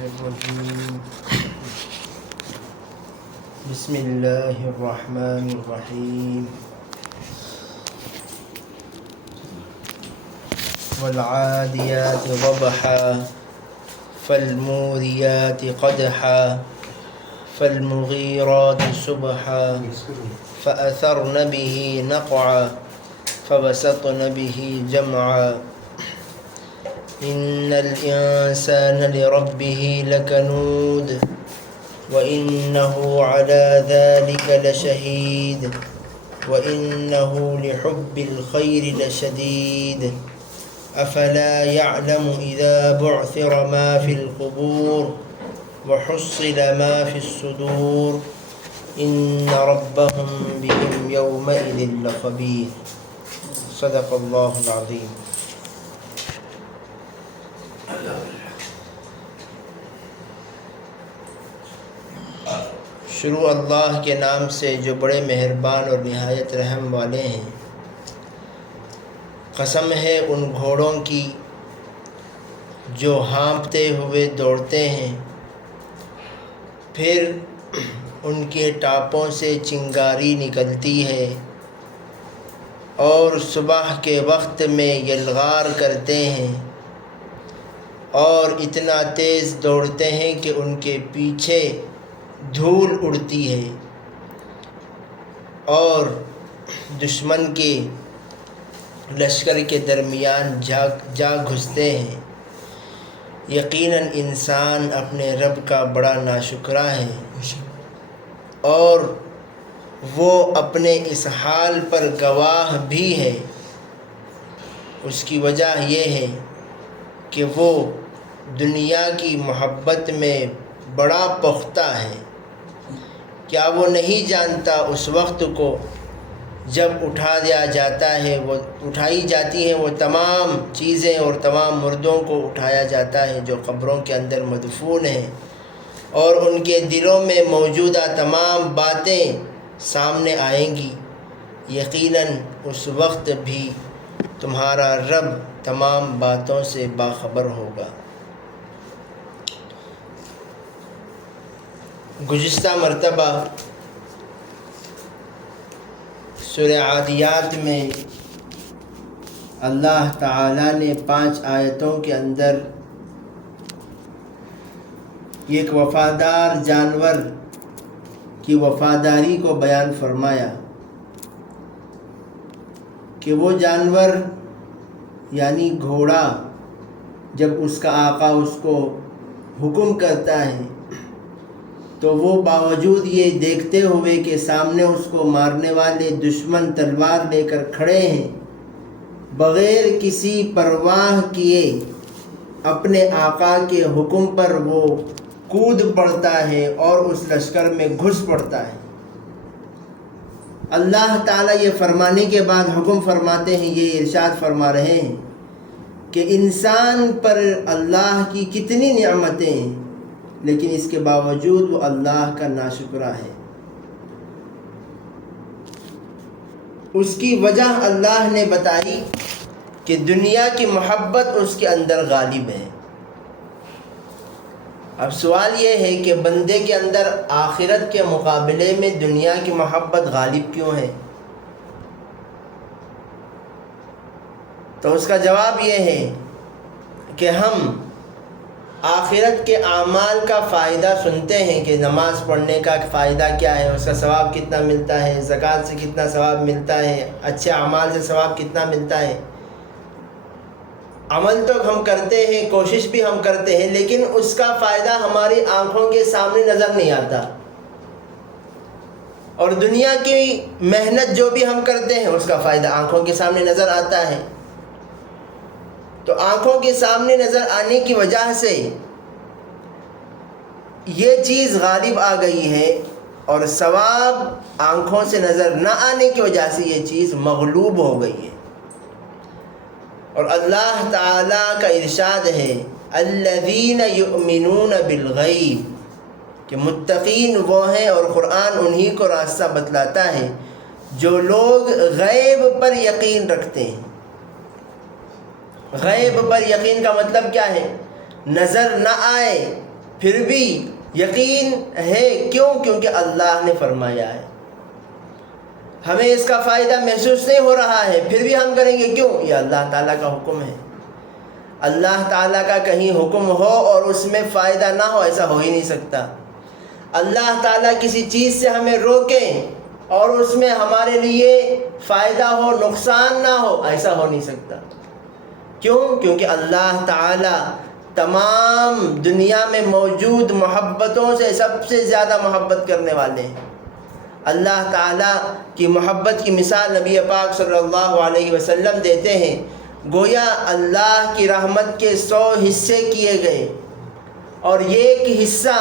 الرجيم بسم الله الرحمن الرحيم والعاديات ضبحا فالموريات قدحا فالمغيرات صبحا فأثرن به نقعا فوسطن به جمعا إن الإنسان لربه لكنود وإنه على ذلك لشهيد وإنه لحب الخير لشديد أفلا يعلم إذا بعثر ما في القبور وحصل ما في الصدور إن ربهم بهم يومئذ لخبير صدق الله العظيم. شروع اللہ کے نام سے جو بڑے مہربان اور نہایت رحم والے ہیں۔ قسم ہے ان گھوڑوں کی جو ہانپتے ہوئے دوڑتے ہیں، پھر ان کے ٹاپوں سے چنگاری نکلتی ہے اور صبح کے وقت میں یلغار کرتے ہیں اور اتنا تیز دوڑتے ہیں کہ ان کے پیچھے دھول اڑتی ہے اور دشمن کے لشکر کے درمیان جا گھستے ہیں۔ یقیناً انسان اپنے رب کا بڑا ناشکرا ہے اور وہ اپنے اس حال پر گواہ بھی ہے۔ اس کی وجہ یہ ہے کہ وہ دنیا کی محبت میں بڑا پختہ ہے۔ کیا وہ نہیں جانتا اس وقت کو جب اٹھائی جاتی ہیں وہ تمام چیزیں اور تمام مردوں کو اٹھایا جاتا ہے جو قبروں کے اندر مدفون ہیں، اور ان کے دلوں میں موجودہ تمام باتیں سامنے آئیں گی۔ یقیناً اس وقت بھی تمہارا رب تمام باتوں سے باخبر ہوگا۔ گزشتہ مرتبہ سورہ عادیات میں اللہ تعالیٰ نے 5 آیتوں کے اندر ایک وفادار جانور کی وفاداری کو بیان فرمایا کہ وہ جانور یعنی گھوڑا جب اس کا آقا اس کو حکم کرتا ہے تو وہ باوجود یہ دیکھتے ہوئے کہ سامنے اس کو مارنے والے دشمن تلوار لے کر کھڑے ہیں، بغیر کسی پرواہ کیے اپنے آقا کے حکم پر وہ کود پڑتا ہے اور اس لشکر میں گھس پڑتا ہے۔ اللہ تعالیٰ یہ فرمانے کے بعد حکم فرماتے ہیں، یہ ارشاد فرما رہے ہیں کہ انسان پر اللہ کی کتنی نعمتیں ہیں، لیکن اس کے باوجود وہ اللہ کا ناشکرا ہے۔ اس کی وجہ اللہ نے بتائی کہ دنیا کی محبت اس کے اندر غالب ہے۔ اب سوال یہ ہے کہ بندے کے اندر آخرت کے مقابلے میں دنیا کی محبت غالب کیوں ہے؟ تو اس کا جواب یہ ہے کہ ہم آخرت کے اعمال کا فائدہ سنتے ہیں کہ نماز پڑھنے کا فائدہ کیا ہے، اس کا ثواب کتنا ملتا ہے، زکوٰۃ سے کتنا ثواب ملتا ہے، اچھے اعمال سے ثواب کتنا ملتا ہے۔ عمل تو ہم کرتے ہیں، کوشش بھی ہم کرتے ہیں، لیکن اس کا فائدہ ہماری آنکھوں کے سامنے نظر نہیں آتا، اور دنیا کی محنت جو بھی ہم کرتے ہیں اس کا فائدہ آنکھوں کے سامنے نظر آتا ہے۔ تو آنکھوں کے سامنے نظر آنے کی وجہ سے یہ چیز غالب آ گئی ہے، اور ثواب آنکھوں سے نظر نہ آنے کی وجہ سے یہ چیز مغلوب ہو گئی ہے۔ اور اللہ تعالیٰ کا ارشاد ہے الذین یؤمنون بالغیب، کہ متقین وہ ہیں، اور قرآن انہی کو راستہ بتلاتا ہے جو لوگ غیب پر یقین رکھتے ہیں۔ غیب پر یقین کا مطلب کیا ہے؟ نظر نہ آئے پھر بھی یقین ہے، کیوں؟ کیونکہ اللہ نے فرمایا ہے۔ ہمیں اس کا فائدہ محسوس نہیں ہو رہا ہے، پھر بھی ہم کریں گے، کیوں؟ یہ اللہ تعالیٰ کا حکم ہے۔ اللہ تعالیٰ کا کہیں حکم ہو اور اس میں فائدہ نہ ہو، ایسا ہو ہی نہیں سکتا۔ اللہ تعالیٰ کسی چیز سے ہمیں روکے اور اس میں ہمارے لیے فائدہ ہو، نقصان نہ ہو، ایسا ہو نہیں سکتا۔ کیوں؟ کیونکہ اللہ تعالیٰ تمام دنیا میں موجود محبتوں سے سب سے زیادہ محبت کرنے والے ہیں۔ اللہ تعالیٰ کی محبت کی مثال نبی پاک صلی اللہ علیہ وسلم دیتے ہیں، گویا اللہ کی رحمت کے 100 حصے کیے گئے اور ایک حصہ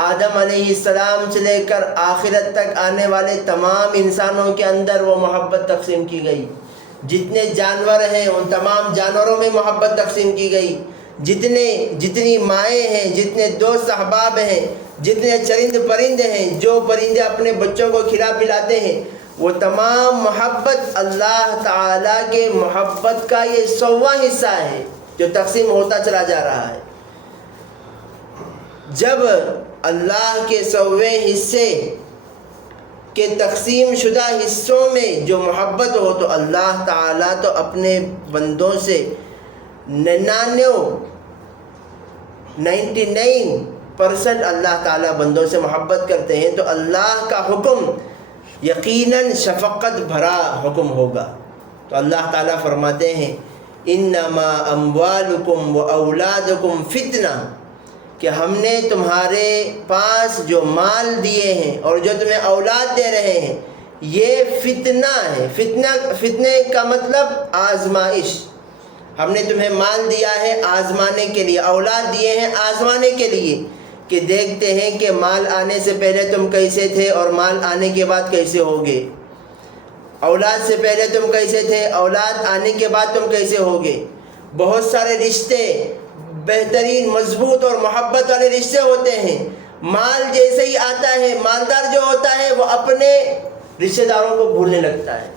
آدم علیہ السلام سے لے کر آخرت تک آنے والے تمام انسانوں کے اندر وہ محبت تقسیم کی گئی۔ جتنے جانور ہیں ان تمام جانوروں میں محبت تقسیم کی گئی، جتنی مائیں ہیں، جتنے دوست احباب ہیں، جتنے چرند پرندے ہیں، جو پرندے اپنے بچوں کو کھلا پلاتے ہیں، وہ تمام محبت اللہ تعالیٰ کے محبت کا یہ 100واں حصہ ہے جو تقسیم ہوتا چلا جا رہا ہے۔ جب اللہ کے 100ویں حصے کے تقسیم شدہ حصوں میں جو محبت ہو تو اللہ تعالیٰ تو اپنے بندوں سے 99% اللہ تعالیٰ بندوں سے محبت کرتے ہیں، تو اللہ کا حکم یقیناً شفقت بھرا حکم ہوگا۔ تو اللہ تعالیٰ فرماتے ہیں انما اموالکم و اولادکم فتنہ، کہ ہم نے تمہارے پاس جو مال دیے ہیں اور جو تمہیں اولاد دے رہے ہیں یہ فتنہ ہے۔ فتنے کا مطلب آزمائش۔ ہم نے تمہیں مال دیا ہے آزمانے کے لیے، اولاد دیے ہیں آزمانے کے لیے، کہ دیکھتے ہیں کہ مال آنے سے پہلے تم کیسے تھے اور مال آنے کے بعد کیسے ہوگے، اولاد سے پہلے تم کیسے تھے، اولاد آنے کے بعد تم کیسے ہوگے۔ بہت سارے رشتے بہترین مضبوط اور محبت والے رشتے ہوتے ہیں، مال جیسے ہی آتا ہے مالدار جو ہوتا ہے وہ اپنے رشتے داروں کو بھولنے لگتا ہے۔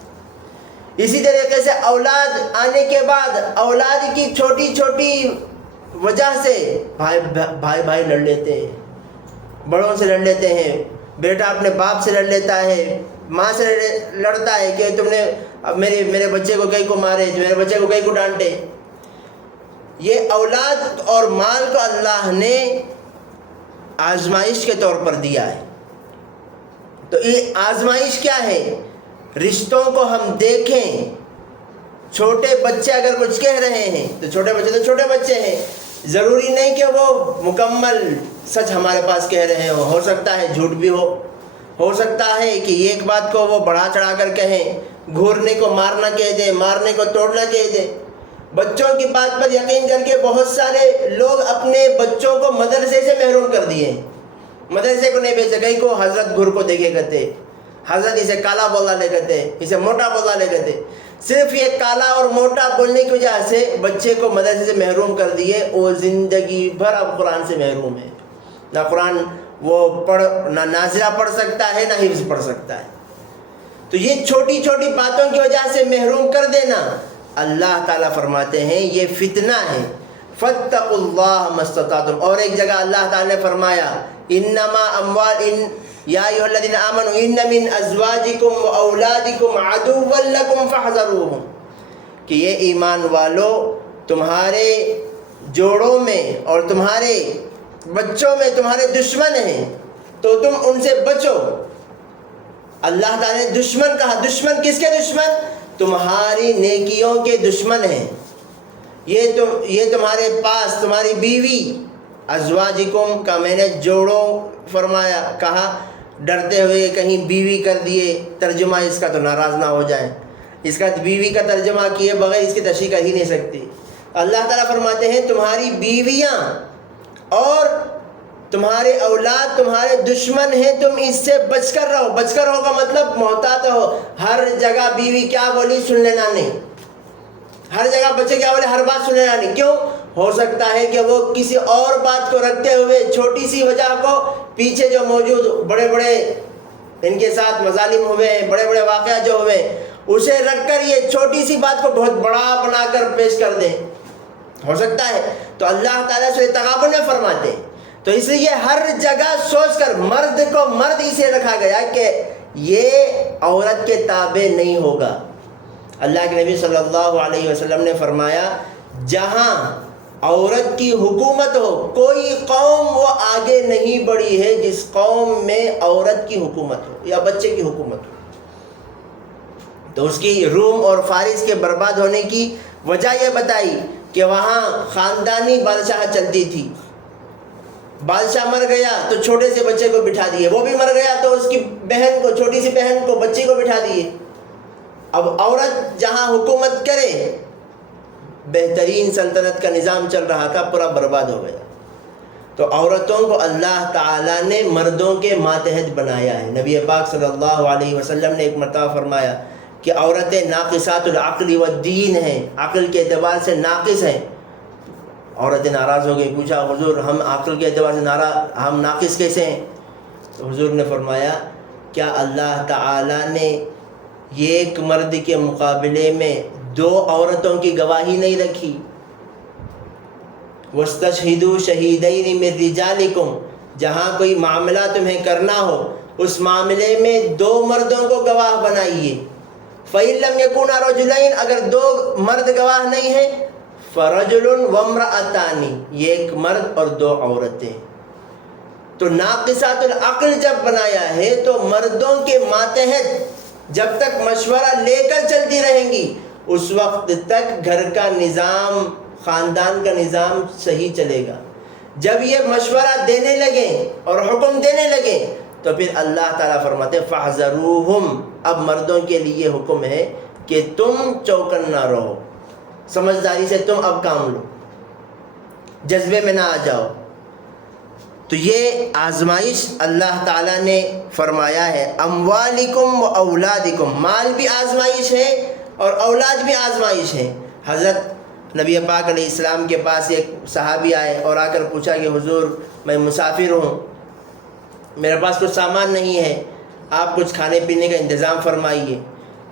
اسی طریقے سے اولاد آنے کے بعد اولاد کی چھوٹی چھوٹی وجہ سے بھائی لڑ لیتے ہیں، بڑوں سے لڑ لیتے ہیں، بیٹا اپنے باپ سے لڑ لیتا ہے، ماں سے لڑتا ہے کہ تم نے میرے بچے کو کہیں کو مارے، میرے بچے کو کہیں کو ڈانٹے۔ یہ اولاد اور مال کو اللہ نے آزمائش کے طور پر دیا ہے۔ تو یہ آزمائش کیا ہے؟ رشتوں کو ہم دیکھیں، چھوٹے بچے اگر کچھ کہہ رہے ہیں تو چھوٹے بچے تو چھوٹے بچے ہیں، ضروری نہیں کہ وہ مکمل سچ ہمارے پاس کہہ رہے ہوں، ہو سکتا ہے جھوٹ بھی ہو سکتا ہے کہ ایک بات کو وہ بڑھا چڑھا کر کہیں، گھورنے کو مارنا کہہ دیں، مارنے کو توڑنا کہہ دیں۔ بچوں کی بات پر یقین کر کے بہت سارے لوگ اپنے بچوں کو مدرسے سے محروم کر دیے، مدرسے کو نہیں بھیج سکے، کو حضرت گھر کو دیکھے کرتے، حضرت اسے کالا بولا لے کرتے، اسے موٹا بولا لے کرتے، صرف یہ کالا اور موٹا بولنے کی وجہ سے بچے کو مدرسے سے محروم کر دیے، وہ زندگی بھر اب قرآن سے محروم ہے، نہ قرآن وہ نہ نازلہ پڑھ سکتا ہے نہ حفظ پڑھ سکتا ہے۔ تو یہ چھوٹی چھوٹی باتوں کی وجہ سے محروم کر دینا، اللہ تعالیٰ فرماتے ہیں یہ فتنہ ہے۔ فاتقوا اللہ ما استطعتم، اور ایک جگہ اللہ تعالیٰ نے فرمایا انما اموال یا ایھا الذین آمنوا ان من ازواجکم و اولادکم عدوا لکم فاحذروہم، کہ یہ ایمان والو تمہارے جوڑوں میں اور تمہارے بچوں میں تمہارے دشمن ہیں تو تم ان سے بچو۔ اللہ تعالیٰ نے دشمن کہا، دشمن کس کے دشمن؟ تمہاری نیکیوں کے دشمن ہیں۔ یہ تمہارے پاس تمہاری بیوی، ازواجکم کا میں نے جوڑوں فرمایا، کہا ڈرتے ہوئے کہیں بیوی کر دیے، ترجمہ اس کا تو ناراض نہ ہو جائے، اس کا بیوی کا ترجمہ کیے بغیر اس کی تشریح کر ہی نہیں سکتی۔ اللہ تعالیٰ فرماتے ہیں تمہاری بیویاں اور تمہارے اولاد تمہارے دشمن ہیں، تم اس سے بچ کر رہو۔ بچ کر رہو کا مطلب محتاط ہو، ہر جگہ بیوی کیا بولی سن لینا نہیں، ہر جگہ بچے کیا بولے ہر بات سن لینا نہیں۔ کیوں؟ ہو سکتا ہے کہ وہ کسی اور بات کو رکھتے ہوئے چھوٹی سی وجہ کو پیچھے جو موجود بڑے بڑے ان کے ساتھ مظالم ہوئے ہیں، بڑے بڑے واقعات جو ہوئے اسے رکھ کر یہ چھوٹی سی بات کو بہت بڑا بنا کر پیش کر دیں، ہو سکتا ہے۔ تو اللہ تعالیٰ سے تغابن میں فرماتے ہیں تو اس لیے ہر جگہ سوچ کر مرد کو مرد اسے رکھا گیا کہ یہ عورت کے تابع نہیں ہوگا۔ اللہ کے نبی صلی اللہ علیہ وسلم نے فرمایا جہاں عورت کی حکومت ہو، کوئی قوم وہ آگے نہیں بڑھی ہے جس قوم میں عورت کی حکومت ہو یا بچے کی حکومت ہو۔ تو اس کی روم اور فارس کے برباد ہونے کی وجہ یہ بتائی کہ وہاں خاندانی بادشاہ چلتی تھی۔ بادشاہ مر گیا تو چھوٹے سے بچے کو بٹھا دیے، وہ بھی مر گیا تو اس کی بہن کو، چھوٹی سی بہن کو، بچی کو بٹھا دیے۔ اب عورت جہاں حکومت کرے، بہترین سلطنت کا نظام چل رہا تھا، پورا برباد ہو گیا۔ تو عورتوں کو اللہ تعالیٰ نے مردوں کے ماتحت بنایا ہے۔ نبی پاک صلی اللہ علیہ وسلم نے ایک مرتبہ فرمایا کہ عورتیں ناقصات العقل والدین ہیں، عقل کے اعتبار سے ناقص ہیں۔ عورتیں ناراض ہو گئی، پوچھا حضور ہم عقل کے اعتبار سے ہم ناقص کیسے ہیں؟ تو حضور نے فرمایا کیا اللہ تعالیٰ نے ایک مرد کے مقابلے میں 2 عورتوں کی گواہی نہیں رکھی؟ وَاسْتَشْهِدُوا شَهِيدَيْنِ مِن رِجَالِكُمْ، جہاں کوئی معاملہ تمہیں کرنا ہو اس معاملے میں 2 مردوں کو گواہ بنائیے۔ فَإِن لَّمْ يَكُونَا رَجُلَيْنِ، اگر 2 مرد گواہ نہیں ہیں، فَرَجُلٌ وَامْرَأَتَانِ، یہ 1 مرد اور 2 عورتیں۔ تو ناقصات العقل جب بنایا ہے تو مردوں کے ماتحت جب تک مشورہ لے کر چلتی رہیں گی اس وقت تک گھر کا نظام، خاندان کا نظام صحیح چلے گا۔ جب یہ مشورہ دینے لگیں اور حکم دینے لگیں تو پھر اللہ تعالیٰ فرماتے ہیں فَاحْذَرُوهُمْ، اب مردوں کے لیے حکم ہے کہ تم چوکن نہ رہو، سمجھداری سے تم اب کام لو، جذبے میں نہ آ جاؤ۔ تو یہ آزمائش اللہ تعالیٰ نے فرمایا ہے اموالکم و اولادکم، مال بھی آزمائش ہے اور اولاد بھی آزمائش ہے۔ حضرت نبی پاک علیہ السلام کے پاس ایک صحابی آئے اور آ کر پوچھا کہ حضور میں مسافر ہوں، میرے پاس کچھ سامان نہیں ہے، آپ کچھ کھانے پینے کا انتظام فرمائیے۔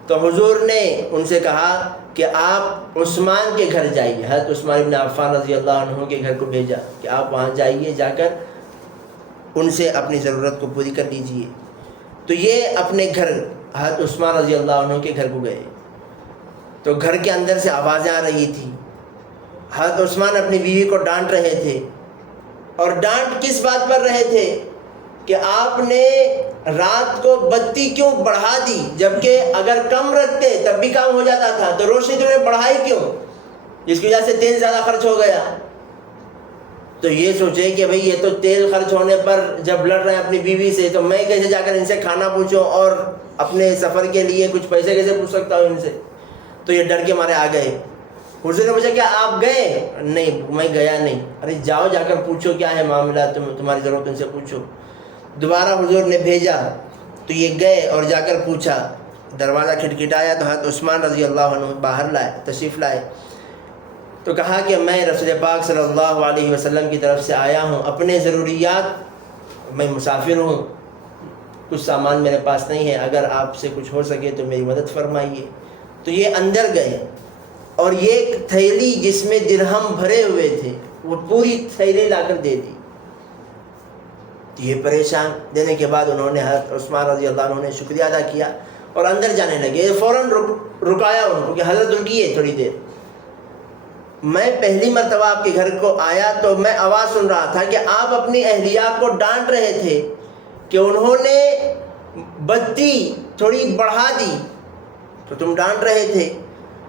تو حضور نے ان سے کہا کہ آپ عثمان کے گھر جائیے، حضرت عثمان بن عفان رضی اللہ عنہ کے گھر کو بھیجا کہ آپ وہاں جائیے، جا کر ان سے اپنی ضرورت کو پوری کر لیجئے۔ تو یہ اپنے گھر حضرت عثمان رضی اللہ عنہ کے گھر کو گئے تو گھر کے اندر سے آوازیں آ رہی تھی۔ حضرت عثمان اپنی بیوی کو ڈانٹ رہے تھے، اور ڈانٹ کس بات پر رہے تھے کہ آپ نے رات کو بتی کیوں بڑھا دی، جبکہ اگر کم رکھتے تب بھی کام ہو جاتا تھا، تو روشنی تم نے بڑھائی کیوں، جس کی وجہ سے تیل زیادہ خرچ ہو گیا۔ تو یہ سوچے کہ بھئی یہ تو تیل خرچ ہونے پر جب لڑ رہے ہیں اپنی بیوی سے، تو میں کیسے جا کر ان سے کھانا پوچھوں اور اپنے سفر کے لیے کچھ پیسے کیسے پوچھ سکتا ہوں ان سے؟ تو یہ ڈر کے مارے آ گئے۔ حضور نے پوچھا کیا آپ گئے؟ نہیں میں گیا نہیں۔ ارے جاؤ، جا کر پوچھو کیا ہے معاملہ، تمہاری ضرورت ان سے پوچھو۔ دوبارہ حضور نے بھیجا تو یہ گئے اور جا کر پوچھا، دروازہ کھٹکھٹایا تو حضرت عثمان رضی اللہ عنہ باہر تشریف لائے، تو کہا کہ میں رسول پاک صلی اللہ علیہ وسلم کی طرف سے آیا ہوں، اپنے ضروریات، میں مسافر ہوں، کچھ سامان میرے پاس نہیں ہے، اگر آپ سے کچھ ہو سکے تو میری مدد فرمائیے۔ تو یہ اندر گئے اور یہ ایک تھیلی جس میں درہم بھرے ہوئے تھے وہ پوری تھیلی لا کر دے دی۔ یہ پریشان، دینے کے بعد انہوں نے حضرت عثمان رضی اللہ عنہ نے شکریہ ادا کیا اور اندر جانے لگے۔ فوراً رکایا ان کو کہ حضرت رکیے تھوڑی دیر، میں پہلی مرتبہ آپ کے گھر کو آیا تو میں آواز سن رہا تھا کہ آپ اپنی اہلیہ کو ڈانٹ رہے تھے کہ انہوں نے بتی تھوڑی بڑھا دی، تو تم ڈانٹ رہے تھے۔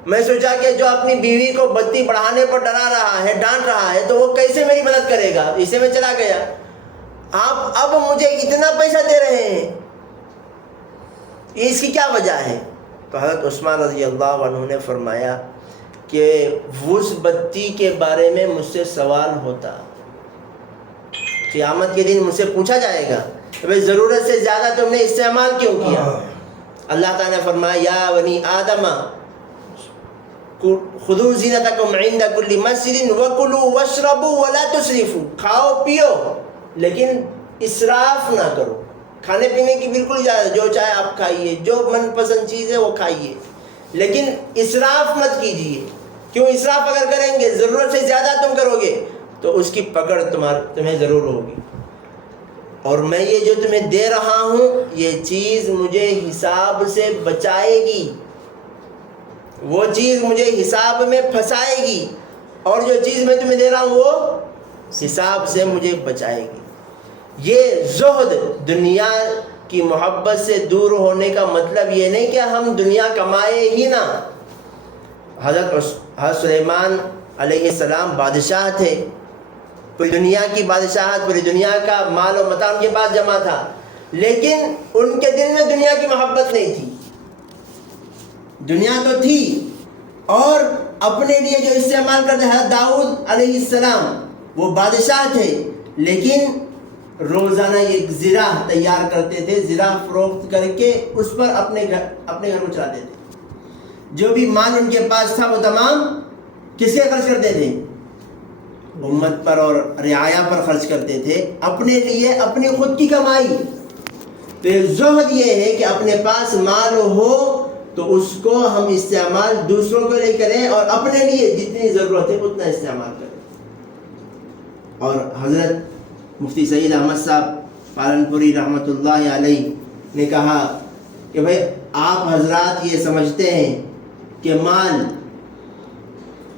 میں سوچا کہ جو اپنی بیوی کو بتی بڑھانے پر ڈرا رہا ہے، ڈانٹ رہا ہے، تو وہ کیسے میری مدد کرے گا، اسے میں چلا گیا۔ آپ اب مجھے اتنا پیسہ دے رہے ہیں، اس کی کیا وجہ ہے؟ تو حضرت عثمان رضی اللہ عنہ نے فرمایا کہ اس بتی کے بارے میں مجھ سے سوال ہوتا، قیامت کے دن مجھ سے پوچھا جائے گا کہ ضرورت سے زیادہ تم نے استعمال کیوں کیا۔ اللہ تعالیٰ نے فرمایا یا بنی آدم خذوا زینتکم عند کل مسجد وکلوا واشربوا ولا تسرفوا، کھاؤ پیو لیکن اسراف نہ کرو، کھانے پینے کی بالکل اجازت، جو چاہے آپ کھائیے، جو من پسند چیز ہے وہ کھائیے، لیکن اسراف مت کیجیے۔ کیوں اسراف اگر کریں گے، ضرورت سے زیادہ تم کرو گے تو اس کی پکڑ تمہیں ضرور ہوگی، اور میں یہ جو تمہیں دے رہا ہوں یہ چیز مجھے حساب سے بچائے گی، وہ چیز مجھے حساب میں پھنسائے گی، اور جو چیز میں تمہیں دے رہا ہوں وہ حساب سے مجھے بچائے گی۔ یہ زہد، دنیا کی محبت سے دور ہونے کا مطلب یہ نہیں کہ ہم دنیا کمائے ہی نہ۔ حضرت سلیمان علیہ السلام بادشاہ تھے، پوری دنیا کی بادشاہت، پوری دنیا کا مال و متاع ان کے پاس جمع تھا، لیکن ان کے دل میں دنیا کی محبت نہیں تھی۔ دنیا تو تھی اور اپنے لیے جو استعمال کرتے، حضرت داؤد علیہ السلام وہ بادشاہ تھے، لیکن روزانہ ایک زرہ تیار کرتے تھے، زرہ فروخت کر کے اس پر اپنے گھر کو چلاتے تھے۔ جو بھی مال ان کے پاس تھا وہ تمام کس کے خرچ کرتے تھے؟ امت پر اور رعایا پر خرچ کرتے تھے، اپنے لیے، اپنی خود کی کمائی۔ تو زہد یہ ہے کہ اپنے پاس مال ہو تو اس کو ہم استعمال دوسروں کے لیے کریں، اور اپنے لیے جتنی ضرورت ہے اتنا استعمال کریں۔ اور حضرت مفتی سعید احمد صاحب پالنپوری رحمۃ اللہ علیہ نے کہا کہ بھائی آپ حضرات یہ سمجھتے ہیں کہ مال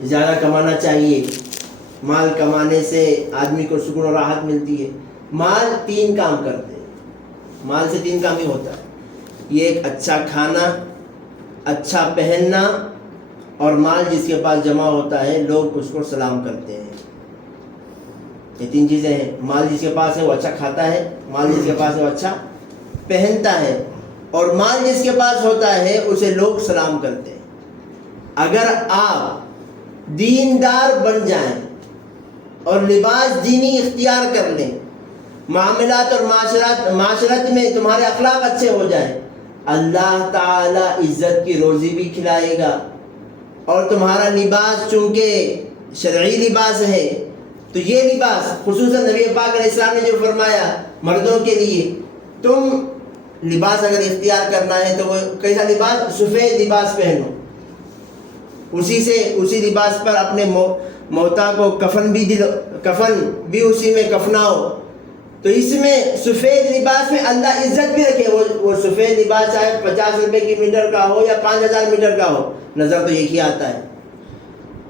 زیادہ کمانا چاہیے، مال کمانے سے آدمی کو سکون و راحت ملتی ہے۔ مال 3 کام کرتے ہیں، مال سے 3 کام ہی ہوتا ہے، یہ ایک اچھا کھانا، اچھا پہننا، اور مال جس کے پاس جمع ہوتا ہے لوگ اس کو سلام کرتے ہیں۔ یہ 3 چیزیں ہیں، مال جس کے پاس ہے وہ اچھا کھاتا ہے، مال جس کے پاس ہے وہ اچھا پہنتا ہے، اور مال جس کے پاس ہوتا ہے اسے لوگ سلام کرتے ہیں۔ اگر آپ دیندار بن جائیں اور لباس دینی اختیار کر لیں، معاملات اور معاشرت میں تمہارے اخلاق اچھے ہو جائیں، اللہ تعالی عزت کی روزی بھی کھلائے گا، اور تمہارا لباس چونکہ شرعی لباس ہے تو یہ لباس خصوصاً نبی پاک علیہ السلام نے جو فرمایا مردوں کے لیے، تم لباس اگر اختیار کرنا ہے تو وہ کیسا لباس؟ سفید لباس پہنو، اسی لباس پر اپنے موتا کو کفن بھی اسی میں کفناؤ۔ تو اس میں سفید لباس میں اللہ عزت بھی رکھے، وہ سفید لباس چاہے 50 روپے کی میٹر کا ہو یا 5000 میٹر کا ہو، نظر تو ایک ہی آتا ہے۔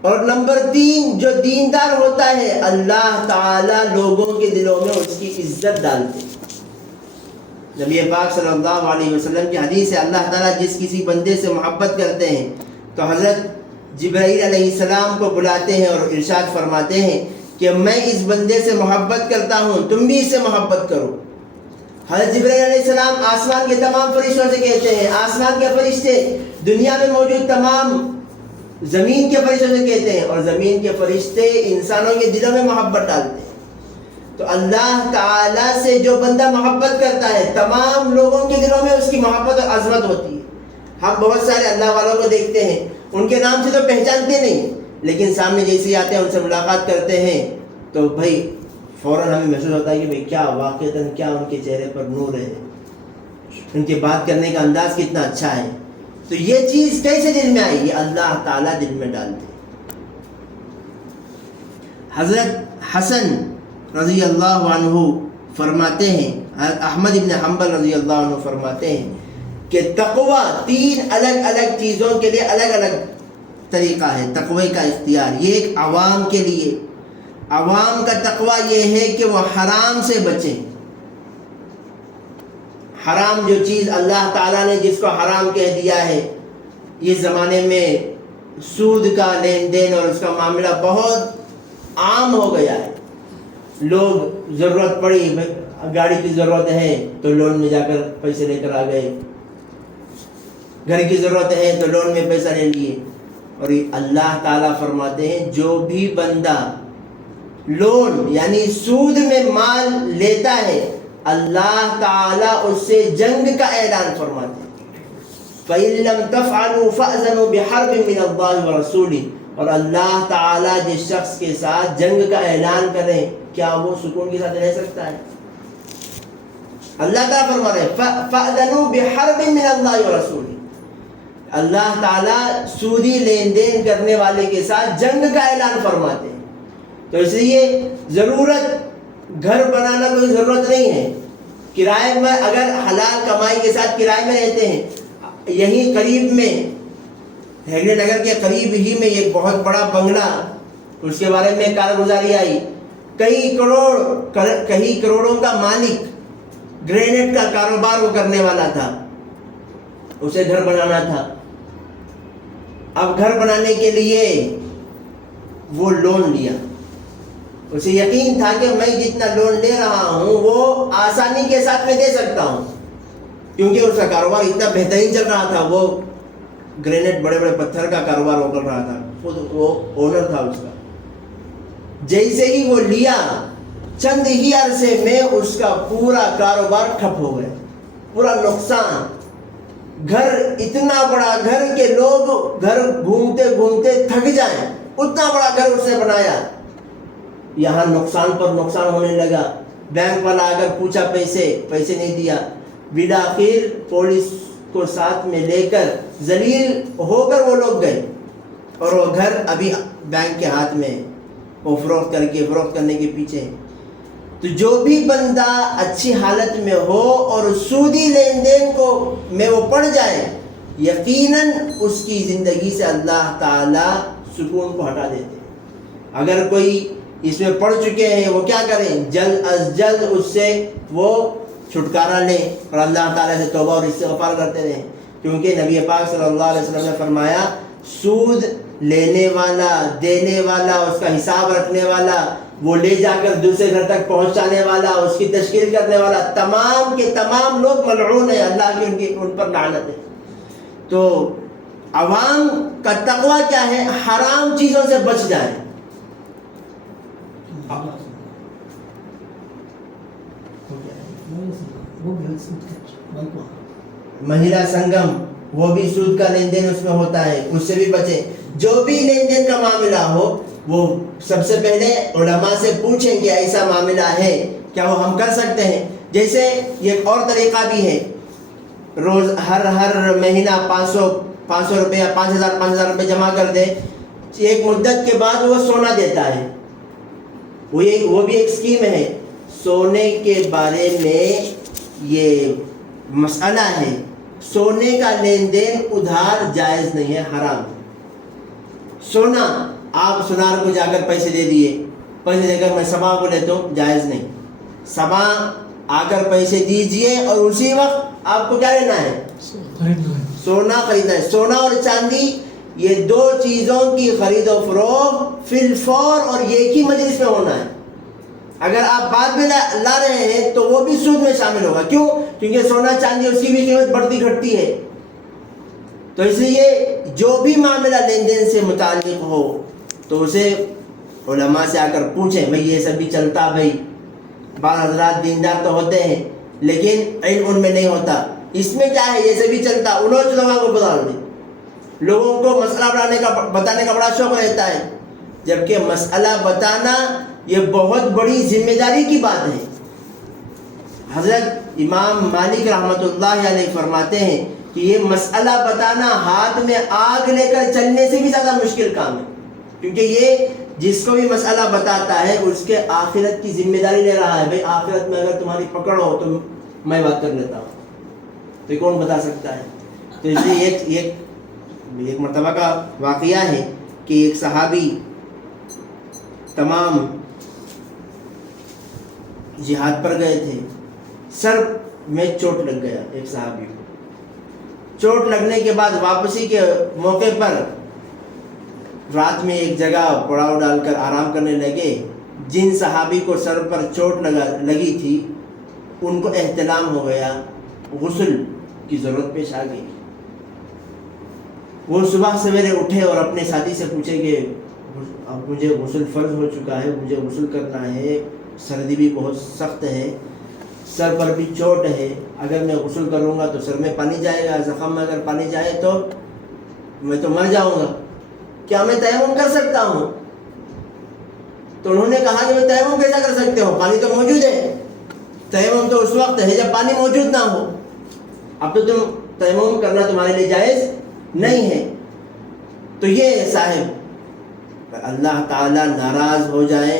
اور نمبر 3، جو دیندار ہوتا ہے اللہ تعالیٰ لوگوں کے دلوں میں اس کی عزت ڈالتے ہیں۔ نبی پاک صلی اللہ علیہ وسلم کی حدیث ہے، اللہ تعالیٰ جس کسی بندے سے محبت کرتے ہیں تو حضرت جبرائیل علیہ السلام کو بلاتے ہیں اور ارشاد فرماتے ہیں کہ میں اس بندے سے محبت کرتا ہوں، تم بھی اس سے محبت کرو۔ حضرت جبرائیل علیہ السلام آسمان کے تمام فرشتوں سے کہتے ہیں، آسمان کے فرشتے دنیا میں موجود تمام زمین کے فرشتوں سے کہتے ہیں، اور زمین کے فرشتے انسانوں کے دلوں میں محبت ڈالتے ہیں۔ تو اللہ تعالیٰ سے جو بندہ محبت کرتا ہے تمام لوگوں کے دلوں میں اس کی محبت اور عظمت ہوتی ہے۔ ہم بہت سارے اللہ والوں کو دیکھتے ہیں، ان کے نام سے تو پہچانتے نہیں، لیکن سامنے جیسے آتے ہیں ان سے ملاقات کرتے ہیں تو بھائی فوراً ہمیں محسوس ہوتا ہے کہ بھائی کیا واقعتاً کیا ان کے چہرے پر نور ہے، ان کے بات کرنے کا انداز کتنا اچھا ہے۔ تو یہ چیز کیسے دل میں آئی؟ یہ اللہ تعالیٰ دل میں ڈالتے ہیں۔ حضرت حسن رضی اللہ عنہ فرماتے ہیں، حضرت احمد ابن حنبل رضی اللہ عنہ فرماتے ہیں کہ تقوی 3 الگ الگ چیزوں کے لیے الگ الگ طریقہ ہے تقوی کا اختیار۔ یہ ایک عوام کے لیے، عوام کا تقوی یہ ہے کہ وہ حرام سے بچیں۔ حرام جو چیز اللہ تعالیٰ نے جس کو حرام کہہ دیا ہے، یہ زمانے میں سود کا لین دین اور اس کا معاملہ بہت عام ہو گیا ہے۔ لوگ ضرورت پڑی، گاڑی کی ضرورت ہے تو لون میں جا کر پیسے لے کر آ گئے، گھر کی ضرورت ہے تو لون میں پیسہ لے لیے۔ اور اللہ تعالیٰ فرماتے ہیں جو بھی بندہ لون یعنی سود میں مال لیتا ہے اللہ تعالیٰ اس سے جنگ کا اعلان فرماتے ہیں۔ فَإِن لَمْ تَفْعَلُوا فَأْذَنُوا بِحَرْبٍ مِّنَ اللَّهِ وَرَسُولِهِ۔ اور اللہ تعالیٰ جس شخص کے ساتھ جنگ کا اعلان کرے کیا وہ سکون کے ساتھ رہ سکتا ہے؟ اللہ تعالیٰ فرما رہے ہیں فَأْذَنُوا بِحَرْبٍ مِّنَ اللَّهِ وَرَسُولِهِ۔ اللہ تعالیٰ سودی لین دین کرنے والے کے ساتھ جنگ کا اعلان فرماتے ہیں۔ تو اس لیے ضرورت گھر بنانا کوئی ضرورت نہیں ہے. کرائے میں اگر حلال کمائی کے ساتھ کرائے میں رہتے ہیں, یہیں قریب میں ہیگڑے نگر کے قریب ہی میں ایک بہت بڑا بنگلہ, اس کے بارے میں کارگزاری آئی, کئی کروڑوں کا مالک, گرینیڈ کا کاروبار وہ کرنے والا تھا, اسے گھر بنانا تھا. اب گھر بنانے کے لیے وہ لون لیا. اسے یقین تھا کہ میں جتنا لون لے رہا ہوں وہ آسانی کے ساتھ میں دے سکتا ہوں, کیونکہ اس کا کاروبار اتنا بہترین چل رہا تھا. وہ گرینیڈ بڑے بڑے پتھر کا کاروبار وہ کر رہا تھا, خود وہ اونر تھا اس کا. جیسے ہی وہ لیا, چند ہی عرصے میں اس کا پورا کاروبار ٹھپ ہو گیا, پورا نقصان. گھر اتنا بڑا, گھر کے لوگ گھر گھومتے گھومتے تھک جائیں, اتنا بڑا گھر اس نے بنایا, یہاں نقصان پر نقصان ہونے لگا. بینک والا اگر پوچھا پیسے نہیں دیا. بالآخر پولیس کو ساتھ میں لے کر ذلیل ہو کر وہ لوگ گئے, اور وہ گھر ابھی بینک کے ہاتھ میں, وہ فروخت کرنے کے پیچھے. تو جو بھی بندہ اچھی حالت میں ہو اور سودی لین دین کو میں وہ پڑ جائے, یقیناً اس کی زندگی سے اللہ تعالیٰ سکون کو ہٹا دیتے. اگر کوئی اس میں پڑ چکے ہیں, وہ کیا کریں, جلد از جلد اس سے وہ چھٹکارا لیں اور اللہ تعالیٰ سے توبہ اور استغفار کرتے رہیں. کیونکہ نبی پاک صلی اللہ علیہ وسلم نے فرمایا, سود لینے والا, دینے والا, اس کا حساب رکھنے والا, وہ لے جا کر دوسرے گھر تک پہنچانے والا, اس کی تشکیل کرنے والا, تمام کے تمام لوگ ملعون ہیں, اللہ کی ان پر لعنت ہے. تو عوام کا تقویٰ کیا ہے, حرام چیزوں سے بچ جائے. مہیلا سنگم, وہ بھی سود کا لین دین اس میں ہوتا ہے, اس سے بھی بچیں. جو بھی لین دین کا معاملہ ہو, وہ سب سے پہلے علماء سے پوچھیں کہ ایسا معاملہ ہے کیا وہ ہم کر سکتے ہیں. جیسے ایک اور طریقہ بھی ہے, روز ہر مہینہ 500 روپے یا 5,000 روپے جمع کر دے, ایک مدت کے بعد وہ سونا دیتا ہے. وہ بھی ایک اسکیم ہے. سونے کے بارے میں یہ مسئلہ ہے, سونے کا لین دین ادھار جائز نہیں ہے, حرام ہے. سونا آپ سونار کو جا کر پیسے دے دیے, پیسے دے کر میں سبا کو لیتا ہوں, جائز نہیں. سبا آ کر پیسے دیجئے اور اسی وقت آپ کو کیا لینا ہے, سونا خریدنا ہے. سونا اور چاندی یہ دو چیزوں کی خرید و فروخت فی الفور اور ایک ہی مجلس میں ہونا ہے. اگر آپ بعد میں لا رہے ہیں تو وہ بھی سود میں شامل ہوگا. کیوں؟ کیونکہ سونا چاندی اس کی بھی قیمت بڑھتی گھٹتی ہے. تو اس لیے جو بھی معاملہ لین دین سے متعلق ہو تو اسے علماء سے آ کر پوچھیں. بھئی یہ سب بھی چلتا, بھئی بعض حضرات دیندار تو ہوتے ہیں لیکن علم ان میں نہیں ہوتا. اس میں کیا ہے, یہ سب بھی چلتا, انہوں لوگوں کو بتا دیں. لوگوں کو مسئلہ بتانے کا بڑا شوق رہتا ہے, جبکہ مسئلہ بتانا یہ بہت بڑی ذمہ داری کی بات ہے. حضرت امام مالک رحمۃ اللہ علیہ فرماتے ہیں کہ یہ مسئلہ بتانا ہاتھ میں آگ لے کر چلنے سے بھی زیادہ مشکل کام ہے, کیونکہ یہ جس کو بھی مسئلہ بتاتا ہے اس کے آخرت کی ذمہ داری لے رہا ہے. بھئی آخرت میں اگر تمہاری پکڑ ہو تو میں بات کر لیتا ہوں, تو کون بتا سکتا ہے. تو اس لیے ایک مرتبہ کا واقعہ ہے کہ ایک صحابی تمام جہاد پر گئے تھے, سر میں چوٹ لگ گیا ایک صحابی کو. چوٹ لگنے کے بعد واپسی کے موقع پر رات میں ایک جگہ پڑاؤ ڈال کر آرام کرنے لگے. جن صحابی کو سر پر چوٹ لگی تھی ان کو احتلام ہو گیا, غسل کی ضرورت پیش آ گئی. وہ صبح سویرے اٹھے اور اپنے ساتھی سے پوچھے کہ اب مجھے غسل فرض ہو چکا ہے, مجھے غسل کرنا ہے, سردی بھی بہت سخت ہے, سر پر بھی چوٹ ہے, اگر میں غسل کروں گا تو سر میں پانی جائے گا, زخم میں اگر پانی جائے تو میں تو مر جاؤں گا, کیا میں تیمم کر سکتا ہوں؟ تو انہوں نے کہا کہ میں تیمم کیسا کر سکتے ہو, پانی تو موجود ہے. تیمم تو اس وقت ہے جب پانی موجود نہ ہو, اب تو تم تیمم کرنا تمہارے لیے جائز نہیں ہے. تو یہ صاحب اللہ تعالیٰ ناراض ہو جائے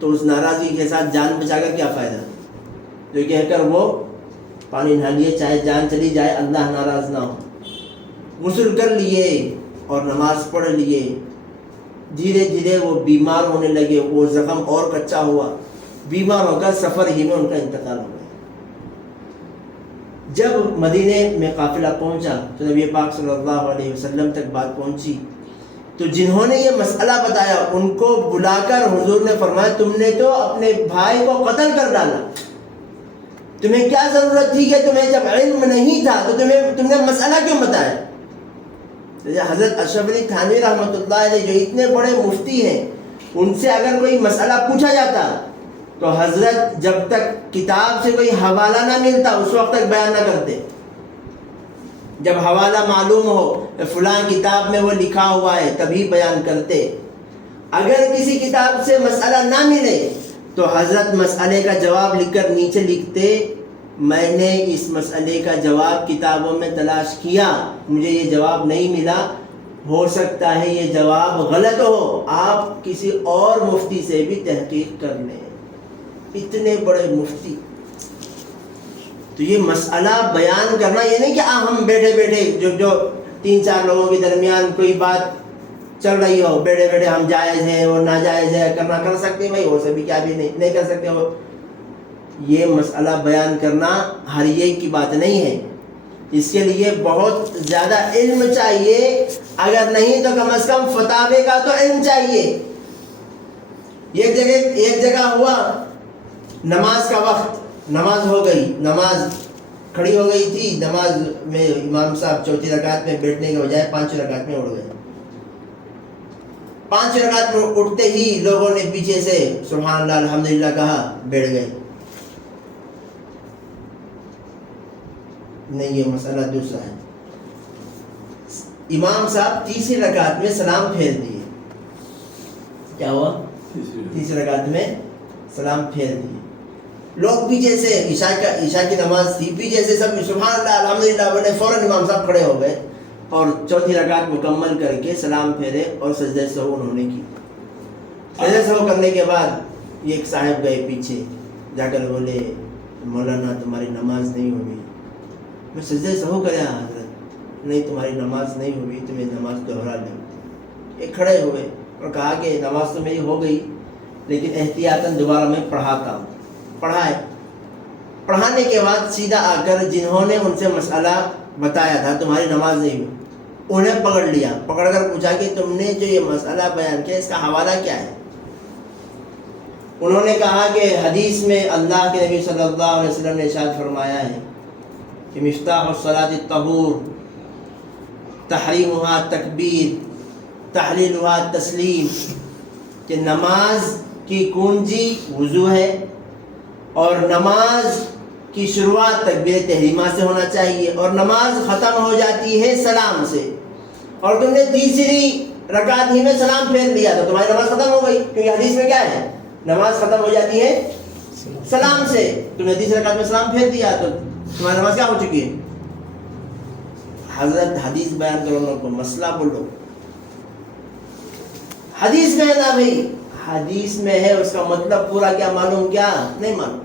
تو اس ناراضگی کے ساتھ جان بچا کر کیا فائدہ؟ جو کہہ کر وہ پانی نہا لیے چاہے جان چلی جائے اللہ ناراض نہ ہو. غسل کر لیے اور نماز پڑھ لیے، دھیرے دھیرے وہ بیمار ہونے لگے، وہ زخم اور کچا ہوا، بیمار ہو کر سفر ہی میں ان کا انتقال ہو گیا. جب مدینے میں قافلہ پہنچا تو نبی پاک صلی اللہ علیہ وسلم تک بات پہنچی تو جنہوں نے یہ مسئلہ بتایا ان کو بلا کر حضور نے فرمایا تم نے تو اپنے بھائی کو قتل کر ڈالا، تمہیں کیا ضرورت تھی کہ تمہیں جب علم نہیں تھا تو تم نے مسئلہ کیوں بتایا؟ حضرت اشرف علی تھانوی رحمۃ اللہ علیہ جو اتنے بڑے مفتی ہیں، ان سے اگر کوئی مسئلہ پوچھا جاتا تو حضرت جب تک کتاب سے کوئی حوالہ نہ ملتا اس وقت تک بیان نہ کرتے. جب حوالہ معلوم ہو فلاں کتاب میں وہ لکھا ہوا ہے تبھی بیان کرتے. اگر کسی کتاب سے مسئلہ نہ ملے تو حضرت مسئلے کا جواب لکھ کر نیچے لکھتے میں نے اس مسئلے کا جواب کتابوں میں تلاش کیا، مجھے یہ جواب نہیں ملا، ہو سکتا ہے یہ جواب غلط ہو، آپ کسی اور مفتی سے بھی تحقیق کر لیں. اتنے بڑے مفتی. تو یہ مسئلہ بیان کرنا یہ نہیں کہ ہم بیٹھے بیٹھے جو 3-4 لوگوں کے درمیان کوئی بات چل رہی ہو بیٹھے بیٹھے ہم جائز ہے اور ناجائز ہے کرنا کر سکتے بھائی، وہ سبھی کیا بھی نہیں کر سکتے. وہ یہ مسئلہ بیان کرنا ہر ایک کی بات نہیں ہے، اس کے لیے بہت زیادہ علم چاہیے، اگر نہیں تو کم از کم فتاوے کا تو علم چاہیے. ایک جگہ ہوا نماز کا وقت، نماز ہو گئی، نماز کھڑی ہو گئی تھی، نماز میں امام صاحب چوتھی رکعت میں بیٹھنے کے بجائے 5 رکعت میں اٹھ گئے. 5 رکعت میں اٹھتے ہی لوگوں نے پیچھے سے سبحان اللہ الحمدللہ کہا، بیٹھ گئے. نہیں، یہ مسئلہ دوسرا ہے. امام صاحب تیسری رکعت میں سلام پھیر دیے. کیا ہوا؟ تیسری رکعت میں سلام پھیر دیے. لوگ پیچھے سے عشاء کی نماز تھی، پیچھے سے سب سبحان اللہ الحمدللہ بولے، فوراً امام صاحب کھڑے ہو گئے اور چوتھی رکعت مکمل کر کے سلام پھیرے اور سجدہ سہو انہوں نے کی. سجدہ سہو کرنے کے بعد ایک صاحب گئے پیچھے جا کر بولے مولانا تمہاری نماز نہیں ہوگی. میں سجدہ سہو کریا حضرت، نہیں تمہاری نماز نہیں ہوگی، تمہیں نماز دوہرا لیں. یہ کھڑے ہوئے اور کہا کہ نماز تو میری ہو گئی لیکن احتیاطاً دوبارہ میں پڑھاتا ہوں. پڑھائے. پڑھانے کے بعد سیدھا آ کر جنہوں نے ان سے مسئلہ بتایا تھا تمہاری نماز نہیں ہوئی، انہیں پکڑ لیا، پکڑ کر پوچھا کہ تم نے جو یہ مسئلہ بیان کیا اس کا حوالہ کیا ہے؟ انہوں نے کہا کہ حدیث میں اللہ کے نبی صلی اللہ علیہ وسلم نے ارشاد فرمایا ہے کہ مفتاح الصلاۃ الطہور، تحریمها تکبیر، تحلیلها تسلیم، کہ نماز کی کنجی وضو ہے اور نماز کی شروعات تکبیر تحریمہ سے ہونا چاہیے اور نماز ختم ہو جاتی ہے سلام سے. اور تم نے تیسری رکعت ہی میں سلام پھیر دیا تو تمہاری نماز ختم ہو گئی، کیونکہ حدیث میں کیا ہے؟ نماز ختم ہو جاتی ہے سلام سے. تم نے تیسری رکعت میں سلام پھیر دیا تو تمہاری نماز کیا ہو چکی ہے؟ حضرت حدیث بیان کرو، ان کو مسئلہ بولو. حدیث میں ہے نا بھائی، حدیث میں ہے، اس کا مطلب پورا کیا معلوم کیا نہیں معلوم.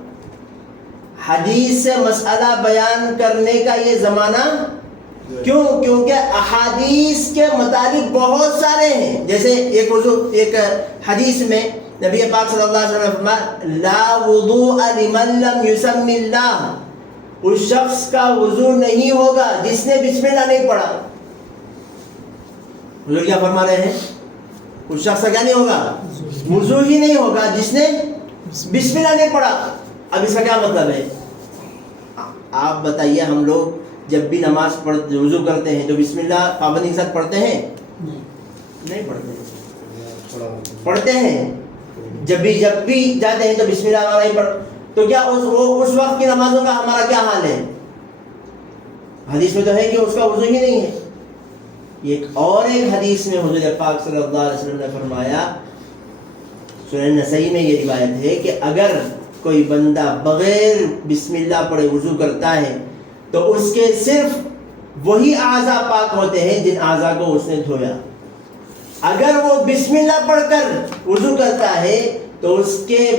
حدیث سے مسئلہ بیان کرنے کا یہ زمانہ کیوں؟ کیونکہ احادیث کے مطابق بہت سارے ہیں. جیسے ایک حدیث میں نبی پاک صلی اللہ علیہ وسلم نے فرمایا لا وضوء لمن لم یسم اللہ، اس شخص کا وضو نہیں ہوگا جس نے بسم اللہ نہیں پڑھا. حضور کیا فرما رہے ہیں؟ اس شخص کا کیا نہیں ہوگا؟ وضو ہی نہیں ہوگا جس نے بسم اللہ نہیں پڑھا. اب اس کا کیا مطلب ہے؟ آپ بتائیے، ہم لوگ جب بھی نماز پڑھتے وضو کرتے ہیں تو بسم اللہ پابندی کے ساتھ پڑھتے ہیں؟ نہیں پڑھتے. پڑھتے ہیں. جب بھی جاتے ہیں تو بسم اللہ ہمارا ہی پڑھ. تو کیا اس وقت کی نمازوں کا ہمارا کیا حال ہے؟ حدیث میں تو ہے کہ اس کا وضو ہی نہیں ہے. ایک حدیث میں حضور پاک صلی اللہ علیہ وسلم نے فرمایا، سنن نسائی میں یہ روایت ہے کہ اگر کوئی بندہ بغیر بسم اللہ پڑھے وضو کرتا ہے تو اس کے صرف وہی اعضاء پاک ہوتے ہیں جن اعضاء کو اس نے دھویا. اگر وہ بسم اللہ پڑھ کر وضو کرتا ہے تو اس کے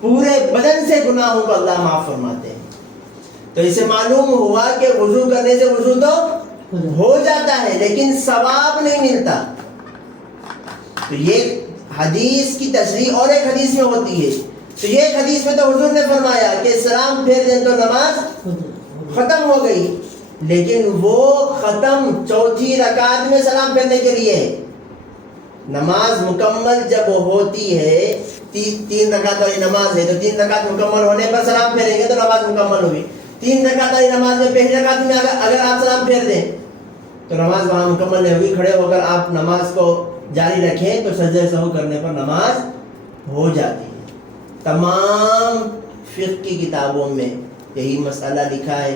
پورے بدن سے گناہوں کو اللہ معاف فرماتے ہیں. تو اسے معلوم ہوا کہ وضو کرنے سے وضو تو ہو جاتا ہے لیکن ثواب نہیں ملتا. تو یہ حدیث کی تشریح اور ایک حدیث میں ہوتی ہے. تو یہ ایک حدیث میں تو حضور نے فرمایا کہ سلام پھیر دیں تو نماز ختم ہو گئی، لیکن وہ ختم چوتھی رکعت میں سلام پھیرنے کے لیے ہے. نماز مکمل جب ہوتی ہے، تین رکعت والی نماز ہے تو 3 رکعت مکمل ہونے پر سلام پھیریں گے تو نماز مکمل ہوگی. 3 رکعت والی نماز میں پہلی رکعت میں اگر آپ سلام پھیر دیں تو نماز وہاں مکمل نہیں ہوگی. کھڑے ہو کر آپ نماز کو جاری رکھیں تو سجدہ سہو کرنے پر نماز ہو جاتی ہے. تمام فقہ کی کتابوں میں یہی مسئلہ لکھا ہے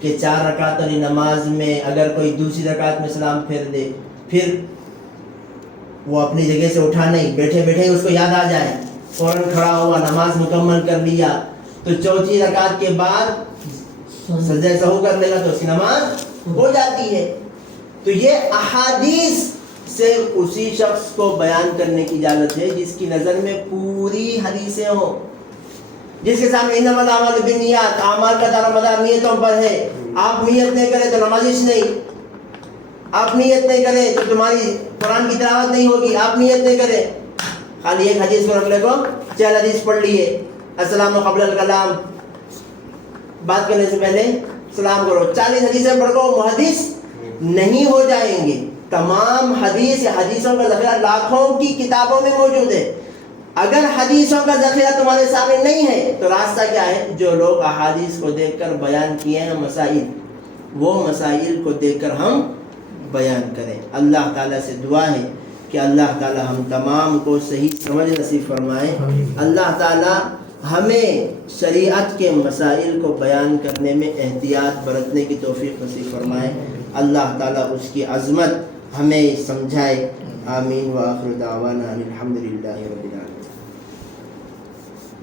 کہ 4 رکعت والی نماز میں اگر کوئی دوسری رکعت میں سلام پھیر دے، پھر وہ اپنی جگہ سے اٹھا نہیں، بیٹھے بیٹھے اس کو یاد آ جائے، فوراً کھڑا ہوا نماز مکمل کر لیا تو چوتھی رکعت کے بعد سجدہ سہو کر لے گا تو اس کی نماز ہو جاتی ہے. تو یہ احادیث سے اسی شخص کو بیان کرنے کی اجازت ہے جس کی نظر میں پوری حدیثیں ہوں، جس کے سامنے انما الاعمال بالنیات، اعمال کا دار و مدار نیتوں پر ہے. آپ نیت نہیں کریں تو نماز نہیں، آپ نیت نہیں کریں تو تمہاری قرآن کی تلاوت نہیں ہوگی. آپ نیت نہیں کریں، خالی ایک حدیث کو رکھ لے کو 4 حدیث پڑھ لیے، السلام قبل الکلام، بات کرنے سے پہلے سلام کرو، 40 حدیثیں پڑھ کو محدث نہیں ہو جائیں گے. تمام حدیثوں کا ذخیرہ لاکھوں کی کتابوں میں موجود ہے. اگر حدیثوں کا ذخیرہ تمہارے سامنے نہیں ہے تو راستہ کیا ہے؟ جو لوگ احادیث کو دیکھ کر بیان کیے ہیں مسائل، وہ مسائل کو دیکھ کر ہم بیان کریں. اللہ تعالیٰ سے دعا ہے کہ اللہ تعالیٰ ہم تمام کو صحیح سمجھ نصیب فرمائے. اللہ تعالیٰ ہمیں شریعت کے مسائل کو بیان کرنے میں احتیاط برتنے کی توفیق نصیب فرمائے. اللہ تعالیٰ اس کی عظمت ہمیں سمجھائے. آمین. وآخر دعوانا الحمدللہ رب العالمین.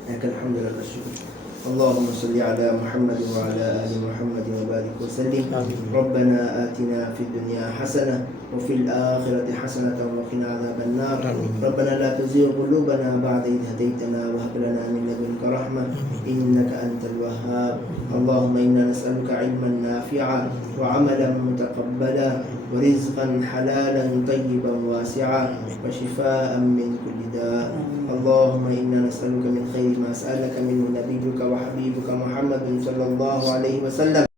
لك الحمد لله الشكر. اللهم صل على محمد وعلى آل محمد وبارك وسلم. ربنا آتنا في الدنيا حسنة وفي الآخرة حسنة وقنا عذاب النار. ربنا لا تزغ قلوبنا بعد إذ هديتنا وهب لنا من لدنك رحمة إنك أنت الوهاب. اللهم إنا نسألك علما نافعا وعملا متقبلا ورزقا حلالا طيبا واسعا وشفاء من كل داء. اللهم إنا نسألك من خير ما سألك منه نبيك وحبيبك محمد صلى الله عليه وسلم.